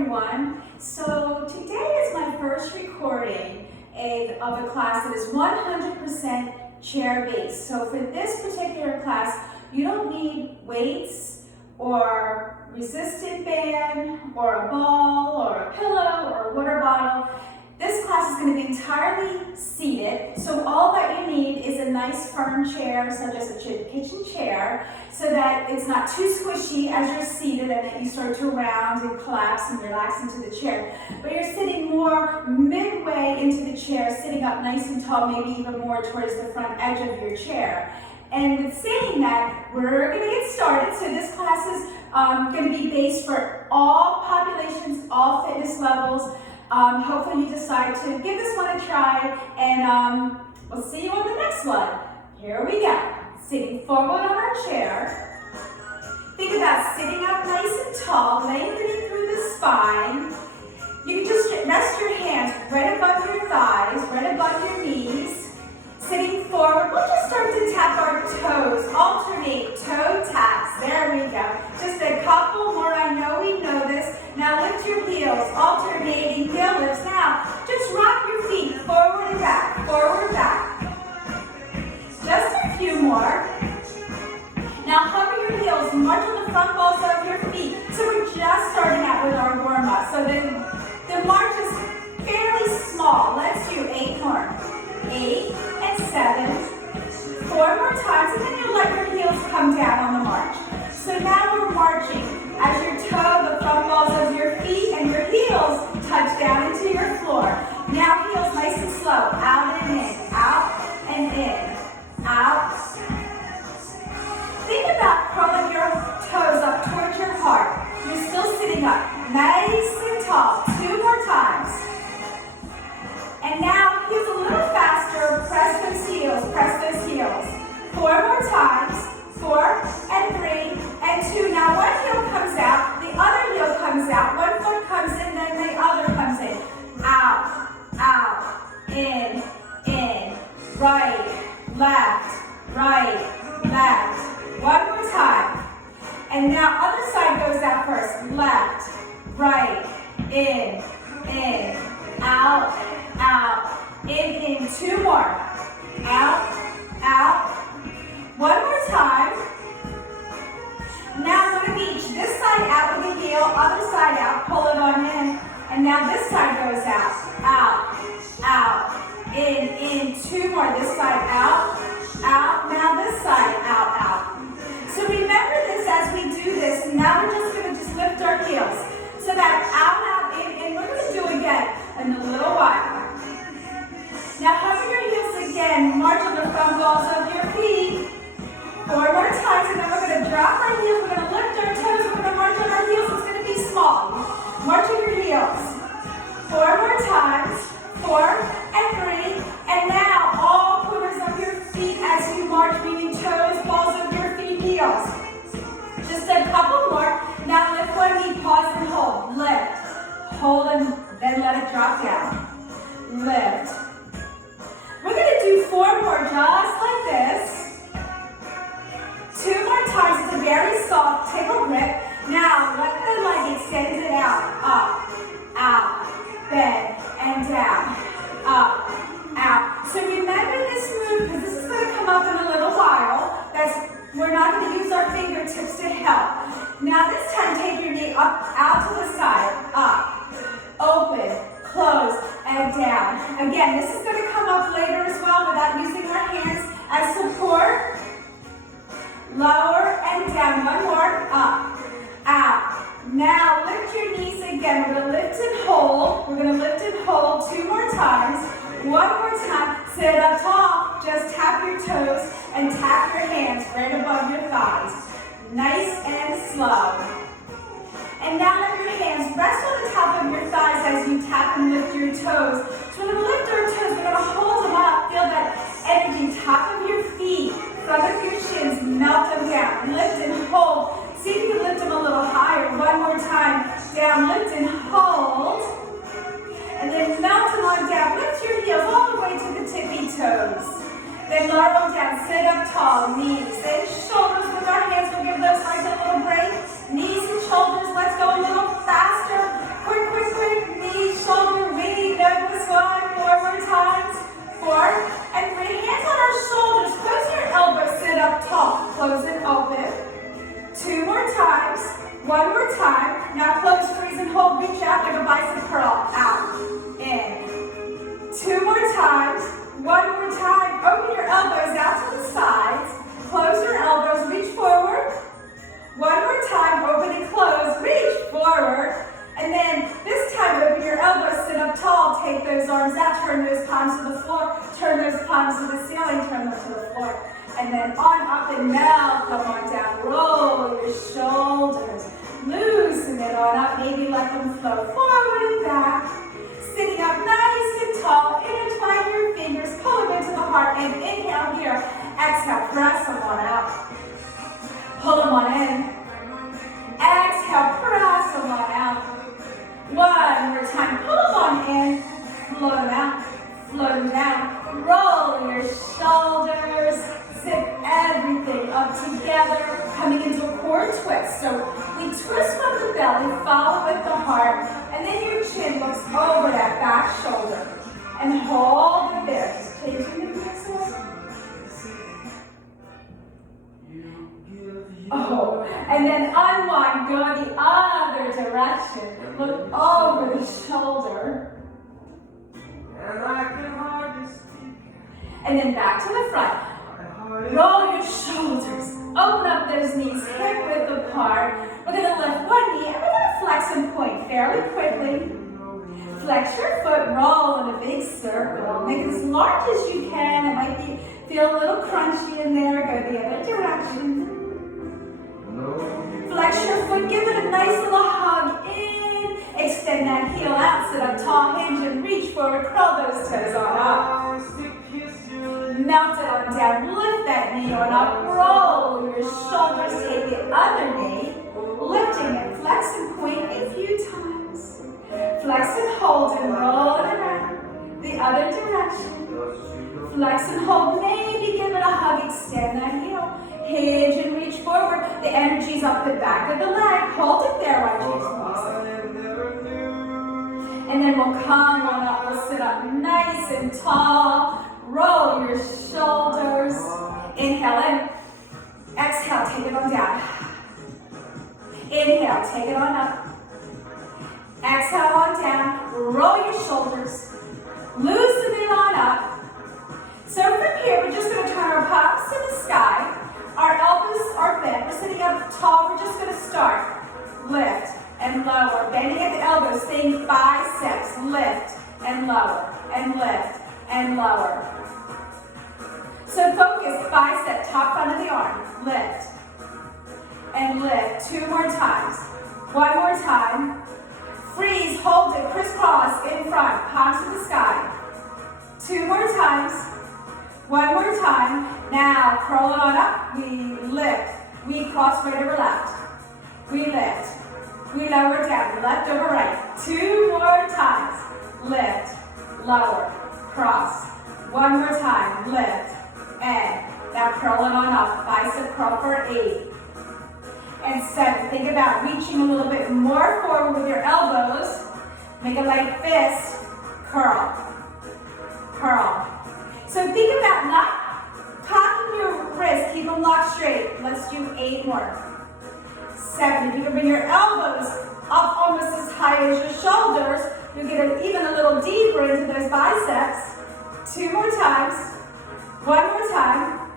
everyone. So today is my first recording of a class that is 100% chair-based. So for this particular class, you don't need weights or resistant band or a ball or a pillow or a water bottle. This class is going to be entirely seated, so all that you need is a nice firm chair, such as a kitchen chair, so that it's not too squishy as you're seated and that you start to round and collapse and relax into the chair. But you're sitting more midway into the chair, sitting up nice and tall, maybe even more towards the front edge of your chair. And with saying that, we're going to get started. So this class is going to be based for all populations, all fitness levels. Hopefully you decide to give this one a try, and we'll see you on the next one. Here we go. Sitting forward on our chair. Think about sitting up nice and tall, lengthening through the spine. You can just rest your hands right above your thighs, right above your knees. Sitting forward, we'll just start to tap our toes, alternate toe taps. There we go. Just a couple more. I know we know this. Now lift your heels, alternating heel lifts. Now just rock your feet forward and back, forward, back. Just a few more. Now hover your heels, march on the front balls of your feet. So we're just starting out with our warm-up. So the march is fairly small. Let's do 8 more. 8 and 7. 4 more times, and then you'll let your heels come down on the march. So now we're marching as your toe, the front balls of your feet, and your heels touch down into your floor. Now heels nice and slow, out and in, out and in, out. Think about curling your toes up towards your heart. You're still sitting up, nice and tall. 2 more times. And now heels a little faster, press those heels, press those heels. 4 more times, 4 and 3 and 2. Now one heel comes out, the other heel comes out, one foot comes in, then the other comes in. Out, out, in, right, left. One more time. And now other side goes out first. Left, right, in, out, in. 2 more. Out. One more time. Now one of each. This side out with the heel, other side out, pull it on in. And now this side goes out, in. 2 more. This side out. Now this side out. So remember this as we do this. Now we're just going to lift our heels. So that out, in. We're going to do again in a little while. Now hover your heels again. March on the front balls of your feet. 4 more times, and then we're going to drop our heels. We're going to lift our toes. We're going to march on our heels. It's going to be small. March on your heels. 4 more times. 4 and 3. And now all corners of your feet as you march, meaning toes, balls of your feet, heels. Just a couple more. Now lift one knee, pause and hold. Lift. Hold and then let it drop down. Lift. We're going to do 4 more just like this. 2 more times. It's a very soft. Take a grip. Now let the leg extend it out. Up, bend, and down. Up, out. So remember this move because this is going to come up in a little while. We're not going to use our fingertips to help. Now this time take your knee up, out to the side. Up, open, close, and down. Again, this is going to come up later as well without using our hands as support. Lower and down. One more. Up, out. Now lift your knees again. We're going to lift and hold. 2 more times. 1 more time. Sit up tall. Just tap your toes and tap your hands right above your thighs. Nice and slow. And now let your hands rest on the top of your thighs as you tap and lift your toes. So we're going to lift our toes. We're going to hold them up. Feel that energy. Top of your feet, front of your shins. Melt them down. Lift and hold. See if you can lift them a little higher. 1 more time. Down, lift and hold. And then melt them on down. Lift your heels all the way to the tippy toes. Then lower them down. Sit up tall. Knees and shoulders with our hands. We'll give those legs a little break. Knees and shoulders. Let's go a little faster. We're and then on up and melt. Come on down, roll your shoulders. Loosen it on up, maybe let them flow forward and back. Sitting up nice and tall, intertwine your fingers, pull them into the heart, and inhale here. Exhale, press them on out. Pull them on in. Exhale, press them on out. One more time, pull them on in, float them out, float them down. Roll your shoulders, zip everything up together, coming into a core twist. So we twist from the belly, follow with the heart, and then your chin looks over that back shoulder. And hold it there. Just taking the exhale. Oh, and then unwind, go the other direction. Look over the shoulder. And then back to the front. Roll your shoulders. Open up those knees, hip width apart. We're going to lift one knee and we're going to flex and point fairly quickly. Flex your foot, roll in a big circle. Make it as large as you can. It might feel a little crunchy in there. Go the other direction. Flex your foot, give it a nice little hug in. Extend that heel out, sit up tall, hinge and reach forward, curl those toes on up. Melt it on down, lift that knee on up, roll your shoulders, take the other knee, lifting it, flex and point a few times. Flex and hold and roll it around, the other direction. Flex and hold, maybe give it a hug, extend that heel. Hinge and reach forward. The energy's up the back of the leg. Hold it there while you and then we'll come on up. We'll sit up nice and tall. Roll your shoulders. Inhale in. Exhale, take it on down. Inhale, take it on up. Exhale on down. Roll your shoulders. Loosen it on up. So from here, we're just going to turn our palms to the sky. Our elbows are bent. We're sitting up tall. We're just going to start. Lift and lower. Bending at the elbows. Staying biceps. Lift and lower. And lift and lower. So focus. Bicep. Top front of the arm. Lift. And lift. 2 more times. 1 more time. Freeze. Hold it. Crisscross in front. Palms to the sky. 2 more times. 1 more time. Now, curl it on up. We lift. We cross right over left. We lift. We lower down. Left over right. 2 more times. Lift. Lower. Cross. 1 more time. Lift. And now curl it on up. Bicep curl for 8. And 7. Think about reaching a little bit more forward with your elbows. Make a light fist. Curl. Curl. So think about not cocking your wrist, keep them locked straight. Let's do 8 more. 7, if you can bring your elbows up almost as high as your shoulders, you'll get even a little deeper into those biceps. 2 more times. 1 more time.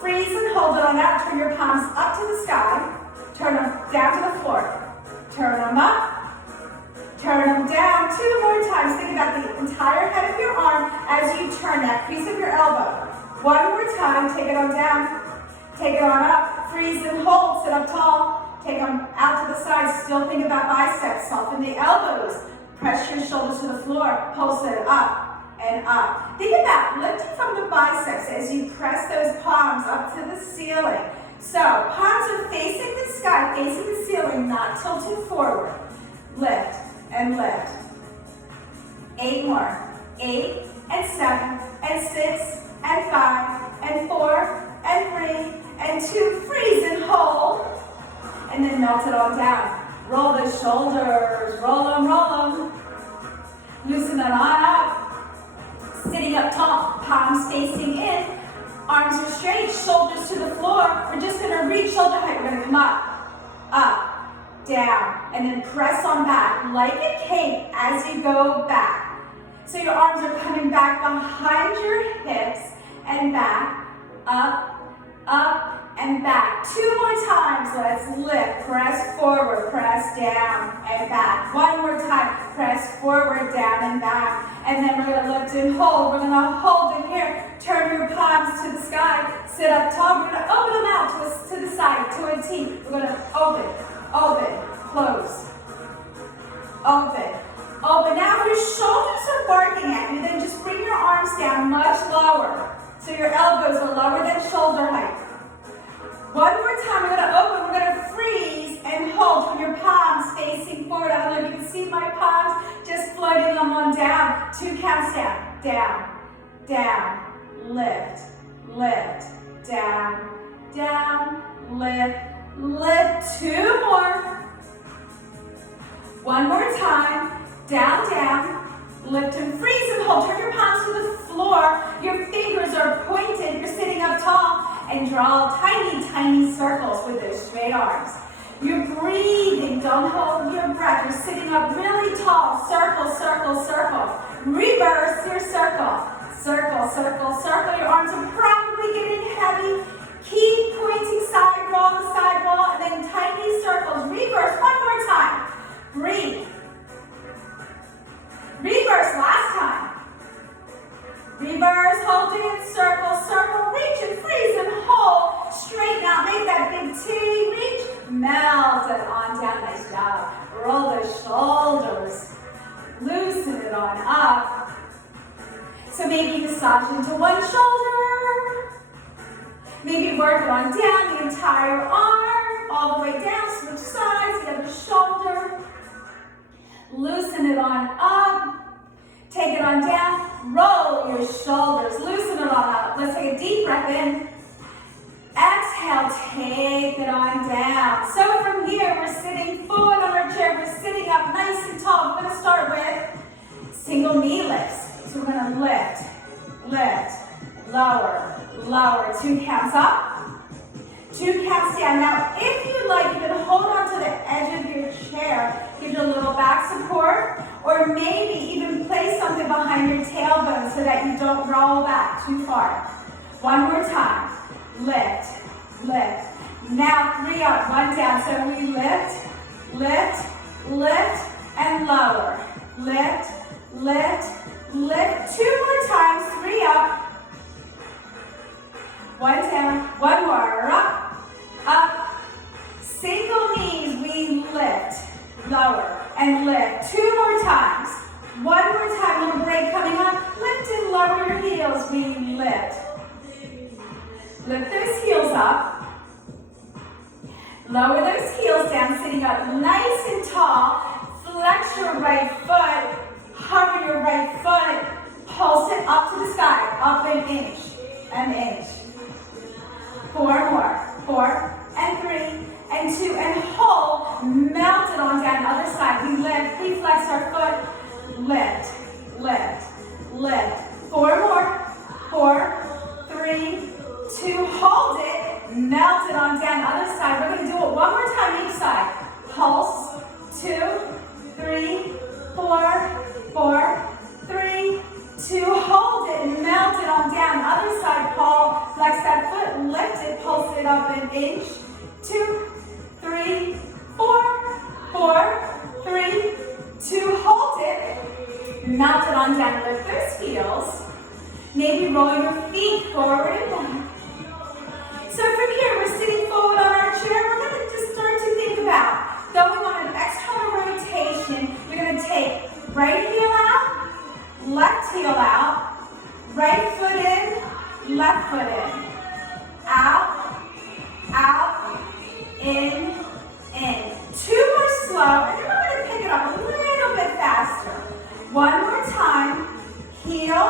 Freeze and hold it on out. Turn your palms up to the sky. Turn them down to the floor. Turn them up. Turn them down 2 more times. Think about the entire head of your arm as you turn that crease of your elbow. 1 more time. Take it on down. Take it on up. Freeze and hold. Sit up tall. Take them out to the side. Still think about biceps. Soften the elbows. Press your shoulders to the floor. Pulse it up and up. Think about lifting from the biceps as you press those palms up to the ceiling. So palms are facing the sky, facing the ceiling, not tilted forward. Lift and lift. 8 more. 8 and 7 and 6 and 5 and 4 and 3 and 2. Freeze and hold. And then melt it all down. Roll the shoulders. Roll them. Loosen it on up. Sitting up tall, palms facing in. Arms are straight, shoulders to the floor. We're just going to reach shoulder height. We're going to come up, down, and then press on back like a cape as you go back. So your arms are coming back behind your hips and back, up, and back. 2 more times. Let's lift. Press forward, press down, and back. 1 more time. Press forward, down, and back. And then we're going to lift and hold. We're going to hold in here. Turn your palms to the sky. Sit up tall. We're gonna open them out to the side, to a T. We're gonna open, open, close. Open, open. Now if your shoulders are barking at you, then just bring your arms down much lower. So your elbows are lower than shoulder height. One more time, we're gonna open, we're gonna freeze and hold with your palms facing forward. I don't know if you can see my palms, just floating them on down. 2 counts down, down, down, lift, lift, down, down, lift, lift. 2 more. One more time, down, down, lift and freeze and hold. Turn your palms to the floor. Your fingers are pointed. You're sitting up tall and draw tiny, tiny circles with those straight arms. You're breathing. Don't hold your breath. You're sitting up really tall. Circle, circle, circle. Reverse your circle. Circle, circle, circle. Your arms are probably getting heavy. Keep pointing side wall to side wall and then tiny circles. Reverse one more time. Breathe. Reverse last time. Reverse, hold it, circle, circle, reach and freeze and hold. Straighten out, make that big T, reach, melt it on down, nice job. Roll those shoulders, loosen it on up. So maybe massage into one shoulder. Maybe work it on down the entire arm, all the way down, switch sides, the other shoulder. Loosen it on up. Take it on down. Roll your shoulders. Loosen it on up. Let's take a deep breath in. Exhale. Take it on down. So from here, we're sitting forward on our chair. We're sitting up nice and tall. We're going to start with single knee lifts. So we're going to lift, lift, lower, lower. 2 counts up. 2 counts down. Now, if you like, you can hold on to the edge of your chair. Give you a little back support, or maybe even place something behind your tailbone so that you don't roll back too far. One more time. Lift, lift. Now 3 up, 1 down. So we lift, lift, lift, and lower. Lift, lift, lift. 2 more times. 3 up. 1 down. 1 more. Up, up. Single knees, we lift, lower, and lift. 2 more times. 1 more time, little break coming up. Lift and lower your heels, we lift. Lift those heels up. Lower those heels down, sitting up nice and tall. Flex your right foot. Hover your right foot. Pulse it up to the sky. Up an inch, an inch. 4 more. 4 and 3 and 2 and hold. Melt it on down the other side. We lift. We flex our foot. Lift, lift, lift. 4 more. 4, 3, 2. Hold it. Melt it on down the other side. We're going to do it 1 more time each side. Pulse. 2, 3, 4, 4, 3, 2. Hold it. Melt it on down the other side. Paul, flex that foot. Lift it. Pulse it up an inch. 2, 3, 4, 4, 3, 2. Hold it. Melt it on down. Lift those heels. Maybe roll your feet forward and back. So from here, we're sitting forward on our chair. We're going to just start to think about going on an external rotation. We're going to take right heel out, left heel out, right foot in, left foot in. Out, out, in. 2 more slow, and then we're going to pick it up a little bit faster. 1 more time. Heel,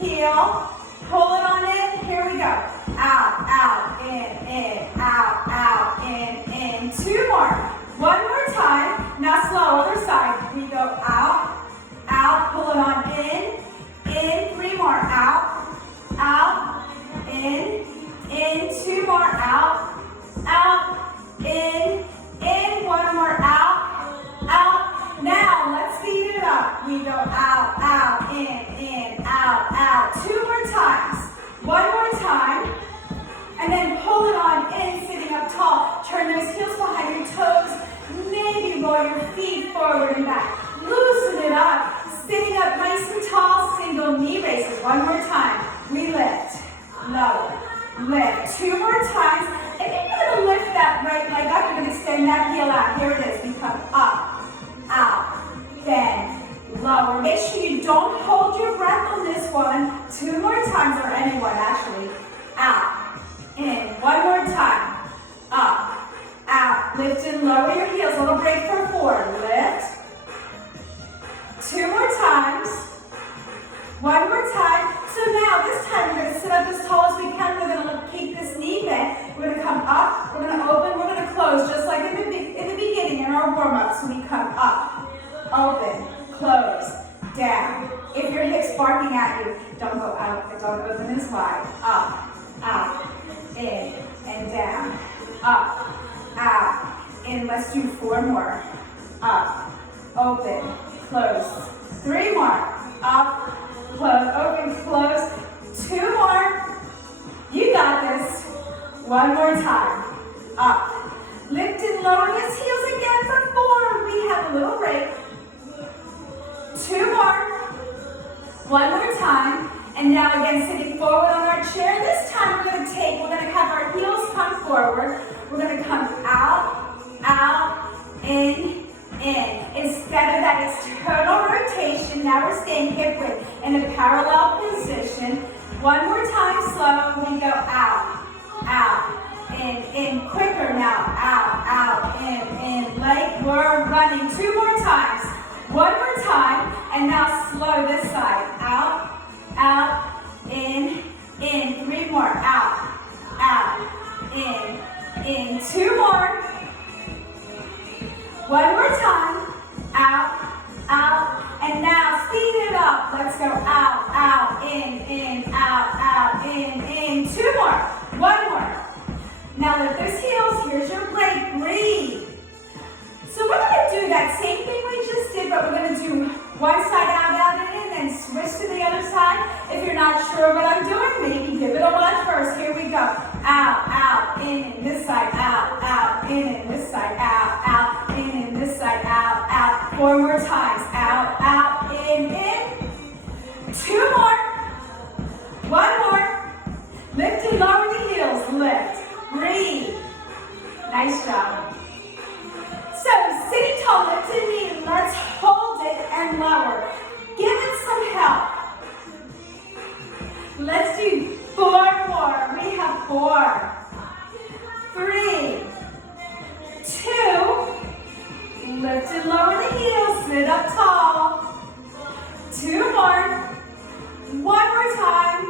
heel, pull it on in. Here we go. Out, out, in, out, in. 2 more. 1 more time. Now slow, other side. We go out, out, pull it on in. 3 more. Out, out, in. 2 more. Out, in. 1 more. Out. Now let's speed it up. We go out, in, out. 2 more times. 1 more time. And then pull it on in, sitting up tall. Turn those heels behind your toes. Maybe roll your feet forward and back. Loosen it up. Sitting up nice and tall, single knee raises. 1 more time. We lift, lower, lift. 2 more times. And then you're gonna lift that right leg up. You're gonna extend that heel out. Here it is. We come up, out, bend, lower. Make sure you don't hold your breath on this one. 2 more times, or anyone actually. Out, in. 1 more time. Up, out. Lift and lower your heels. Little break for 4. Lift. 2 more times. 1 more time. So now this time we're going to sit up as tall as we can. We're going to keep this knee bent. We're going to come up. We're going to open. We're going to close, just like in the beginning in our warm up. So we come up, open, close, down. If your hips barking at you, don't go out. Don't open as wide. Up, out, in, and down. Up, out, in. Let's do 4 more. Up, open, close. 3 more. Up, close, open, close. 2 more. You got this. 1 more time. Up. Lift and lower his heels again for 4. We have a little break. 2 more. 1 more time. And now again, sitting forward on our chair. This time we're going to have our heels come forward. We're going to come out, out, in. Instead of that external rotation, now we're staying hip width in a parallel position. 1 more time, slow. We go out, out, in. Quicker now. Out, in. Like we're running. 2 more times. 1 more time. And now slow this side. Out, in. 3 more. Out, in. 2 more. 1 more time, out, and now speed it up. Let's go out, in, out, in. 2 more, 1 more. Now lift those heels, here's your break, breathe. So we're gonna do that same thing we just did, but we're gonna do one side out, in, and switch to the other side. If you're not sure what I'm doing, maybe give it a watch first. Here we go. Out, in, this side, out, in, this side, out, in, this side, out. 4 more times. Out, in. 2 more. 1 more. Lift and lower the heels. Lift. Breathe. Nice job. So, sitting tall, lifted knee. Let's hold it and lower. Give it some help. Let's do 4 more. We have 4, 3, 2. Lift and lower the heels. Sit up tall. 2 more. 1 more time.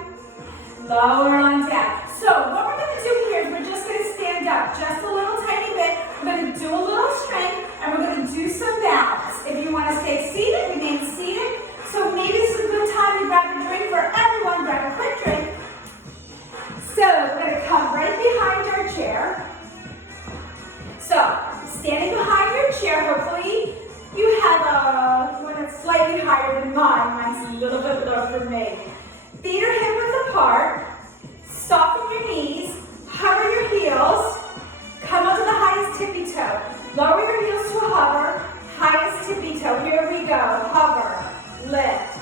Lower on down. So what we're going to do here is we're just going to stand up just a little tiny bit. We're going to do a little strength and we're going to do some balance. If you want to stay seated, remain seated. So maybe this is a good time to grab a drink for everyone. Grab a quick drink. So we're going to come right behind our chair. So standing behind your chair, hopefully you have one that's slightly higher than mine. Mine's a little bit lower than me. Feet are hip width apart. Soften your knees. Hover your heels. Come up to the highest tippy toe. Lower your heels to a hover. Highest tippy toe. Here we go. Hover. Lift.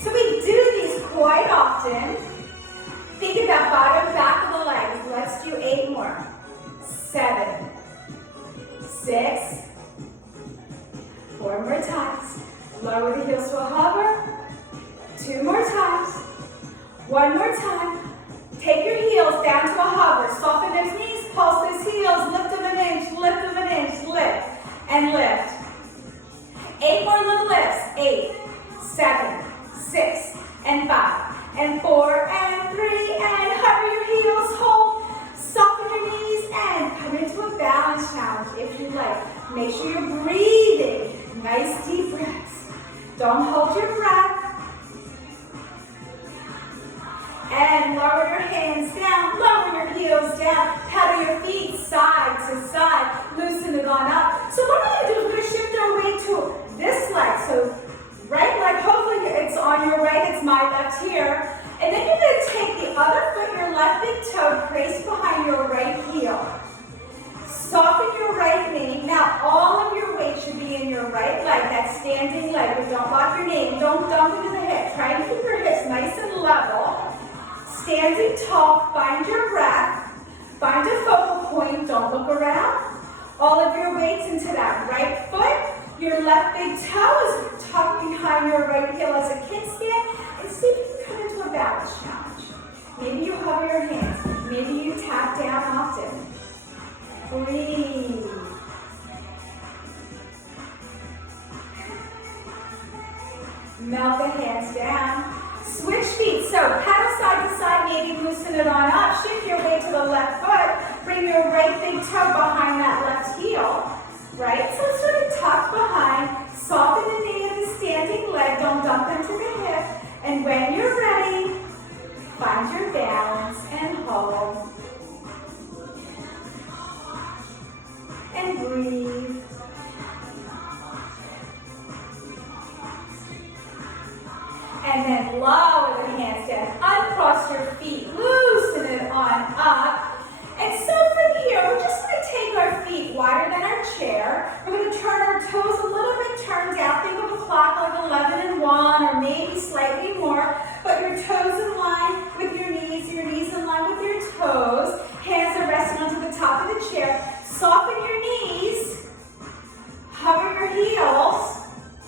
So we do these quite often. Think about bottom, back of the legs. Let's do 8 more. 7, 6. 4 more times. Lower the heels to a hover. 2 more times. 1 more time. Take your heels down to a hover. Soften those knees, pulse those heels. Lift them an inch, lift them an inch. Lift and lift. 8 more little lifts. 8, 7, 6, and 5, and 4, and 3, and hover your heels. Hold. Soften your knees and come into a balance challenge if you like. Make sure you're breathing. Nice deep breaths. Don't hold your breath. And lower your hands down, lower your heels down, paddle your feet side to side, loosen it on up. So what we're going to do is we're going to shift our weight to this leg. So right leg, hopefully it's on your right, it's my left here. And then you're going to take the other foot, your left big toe, place behind your right heel. Soften your right knee. Now all of your weight should be in your right leg, that standing leg. But don't lock your knee, don't dump into the hip. Try and keep your hips nice and level. Standing tall, find your breath. Find a focal point, don't look around. All of your weights into that right foot. Your left big toe is tucked behind your right heel as a kickstand. And see if you can come into a balance challenge. Maybe you hover your hands. Maybe you tap down often. Breathe. Melt the hands down. Switch feet. So paddle side to side, maybe loosen it on up. Shift your weight to the left foot. Bring your right big toe behind that left heel. Right? So it's sort of tucked behind. Soften the knee of the standing leg. Don't dump into the hip. And when you're ready, find your balance and hold. And breathe. And then lower the hands down. Uncross your feet. Loosen it on up. And so from here, we're just going to take our feet wider than our chair. We're going to turn our toes a little bit turned down. Think of a clock like 11 and 1 or maybe slightly more. Put your toes in line with your knees in line with your toes. Hands are resting onto the top of the chair. Soften your knees. Hover your heels.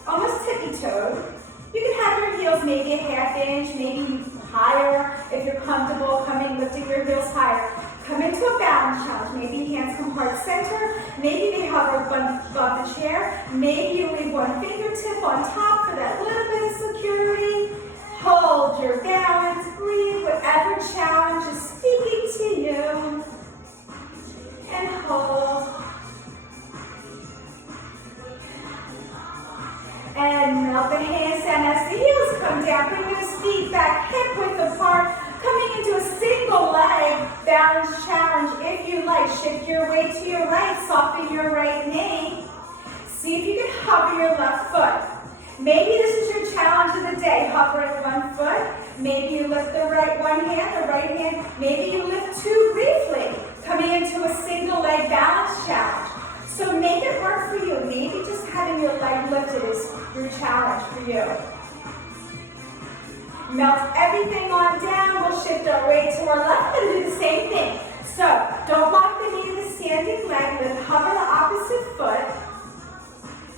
Almost tippy-toed. You can have your heels maybe a half inch, maybe higher if you're comfortable lifting your heels higher. Come into a balance challenge. Maybe hands come heart center. Maybe they hover above the chair. Maybe you leave one fingertip on top for that little bit of security. Hold your balance. Breathe. Whatever challenge is speaking to you. And hold. And melt the hands down as the heels come down. Bring those feet back hip width apart. Coming into a single leg balance challenge. If you like, shift your weight to your right. Soften your right knee. See if you can hover your left foot. Maybe this is your challenge of the day. Hovering one foot. Maybe you lift the right right hand. Maybe you lift two briefly. Coming into a single leg balance challenge. So make it work for you. Maybe just having your leg lifted is your challenge for you. Melt everything on down. We'll shift our weight to our left and do the same thing. So don't lock the knee in the standing leg. Then hover the opposite foot.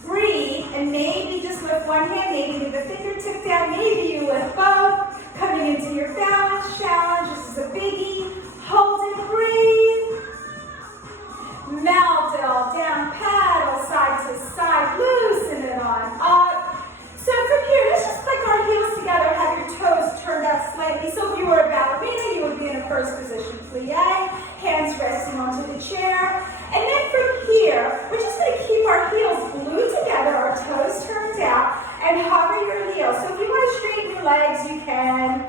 Breathe and maybe just lift one hand. Maybe leave a fingertip down. Maybe you lift both. Coming into your balance challenge. This is a biggie. Hold and breathe. Melt it all down, paddle side to side, loosen it on up. So from here, let's just click our heels together, have your toes turned out slightly. So if you were a ballerina, you would be in a first position plie, hands resting onto the chair. And then from here, we're just going to keep our heels glued together, our toes turned out, and hover your heels. So if you want to straighten your legs, you can.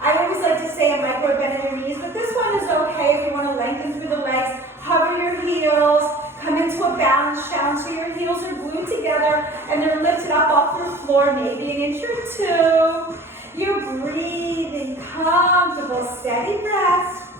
I always like to say a micro bend in your knees, but this one is okay if you want to lengthen through the legs. Hover your heels, come into a balance challenge so your heels are glued together and they're lifted up off your floor, maybe an inch or two. You're breathing, comfortable, steady breath.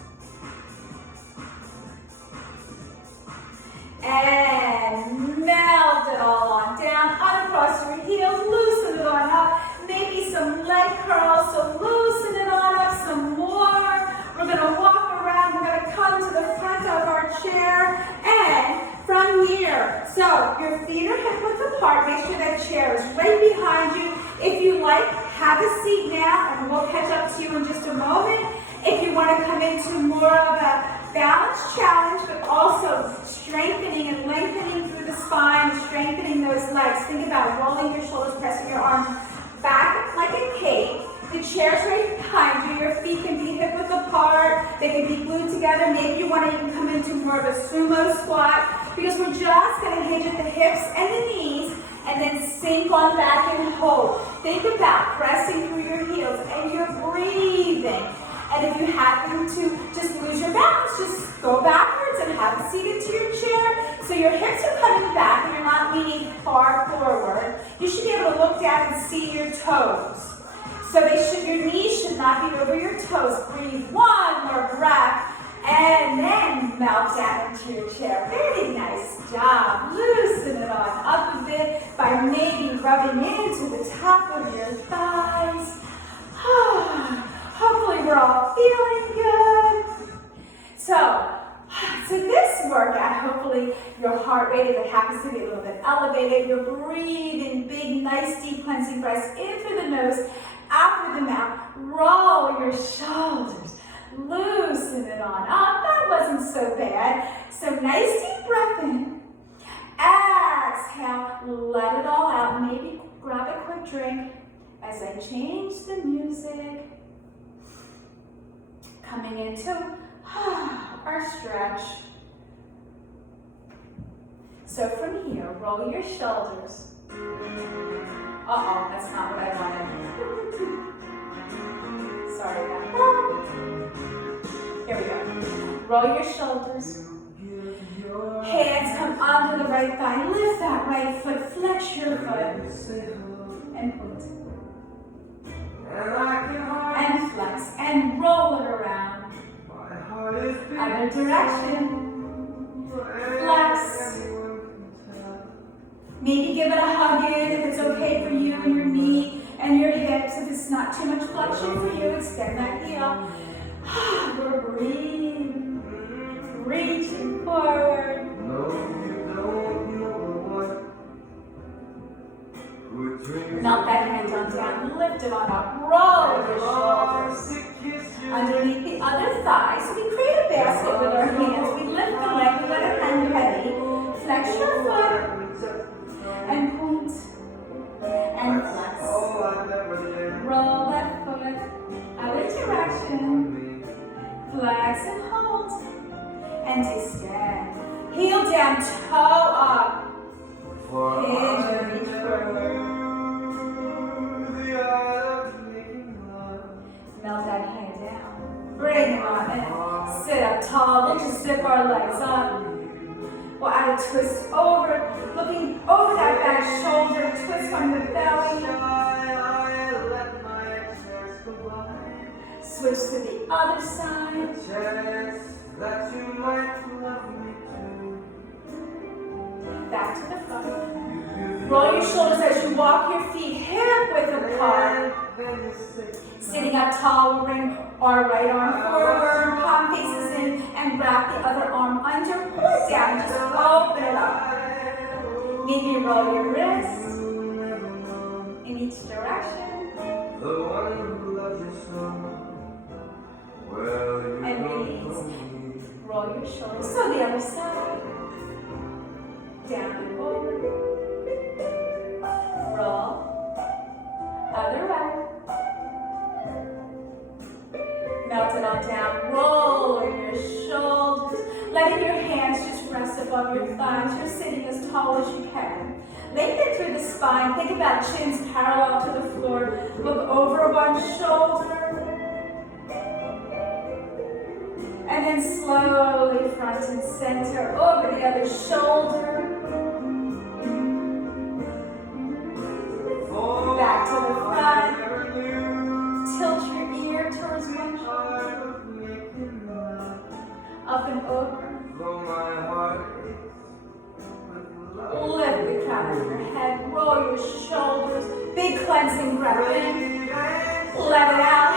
And melt it all on down, uncross your heels, loosen it on up. Maybe some leg curls, so loosen it on up some more. We're going to walk around, we're going to come to the front of our chair, and from here, so your feet are hip width apart, make sure that chair is right behind you. If you like, have a seat now, and we'll catch up to you in just a moment. If you want to come into more of a balance challenge, but also strengthening and lengthening through the spine, strengthening those legs. Think about rolling your shoulders, pressing your arms back like a cape. The chair's right behind you. Your feet can be hip width apart. They can be glued together. Maybe you want to even come into more of a sumo squat because we're just going to hinge at the hips and the knees and then sink on back and hold. Think about pressing through your heels and you're breathing. And if you happen to just lose your balance, just go backwards and have a seat into your chair. So your hips are coming back and you're not leaning far forward. You should be able to look down and see your toes. So your knees should not be over your toes. Breathe one more breath and then melt down into your chair. Very nice job. Loosen it on up a bit by maybe rubbing into the top of your thighs. Hopefully we're all feeling good. So this workout, hopefully your heart rate, if it happens to be a little bit elevated, you're breathing big, nice, deep cleansing breaths in through the nose, out through the mouth. Roll your shoulders, loosen it on up. That wasn't so bad. So nice deep breath in. Exhale, let it all out. Maybe grab a quick drink as I change the music. Coming into our stretch. So from here, roll your shoulders. Uh-oh, that's not what I wanted. Sorry about that. Here we go. Roll your shoulders. Hands come onto the right thigh. Lift that right foot. Flex your foot. And point. And flex. And roll it around. Other direction. Flex. Maybe give it a hug in if it's okay for you and your knee and your hips. If it's not too much flexion for you, extend that heel. We're breathing. Reaching forward. Melt that hand on down. Lift it on up. Roll your shoulders. Underneath the other thigh. So we create a basket with our hands. We lift the leg. We let it hang heavy. Flex your foot. And point. And flex. Roll that foot. Other direction. Flex and hold. And extend. Heel down, toe up. Hinge and reach forward. Melt that hand down. Bring it on in. Sit up tall. We'll just zip our legs up. We'll add a twist over. Looking over that back shoulder. Twist on the belly. Switch to the other side. Back to the front. Roll your shoulders as you walk your feet hip width apart. Sitting up tall, we'll bring our right arm forward, palm faces in, and wrap the other arm under. Pull it down, just open it up. Maybe roll your wrists in each direction. And release. Roll your shoulders. So the other side. Down and over. Roll. Other way. Melt it on down. Roll your shoulders. Letting your hands just rest above your thighs. You're sitting as tall as you can. Lengthen through the spine. Think about chins parallel to the floor. Look over one shoulder. And then slowly front and center over the other shoulder. Back to the front. Tilt your ear towards one shoulder. Up and over. Lift the crown of your head. Roll your shoulders. Big cleansing breath in. Let it out.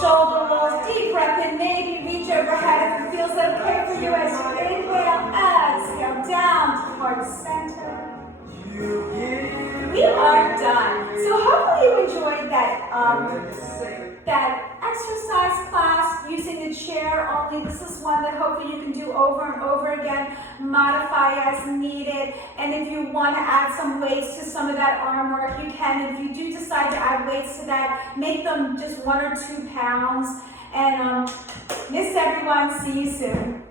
Shoulder rolls, deep breath in, maybe reach overhead if it feels okay for you as you inhale, exhale, down to heart center. We are done. So hopefully you enjoyed that exercise class using the chair only. This is one that hopefully you can do over and over again, modify as needed. And if you want to add some weights to some of that arm work, you can. If you do decide to add weights to that, make them just 1 or 2 pounds. And miss everyone. See you soon.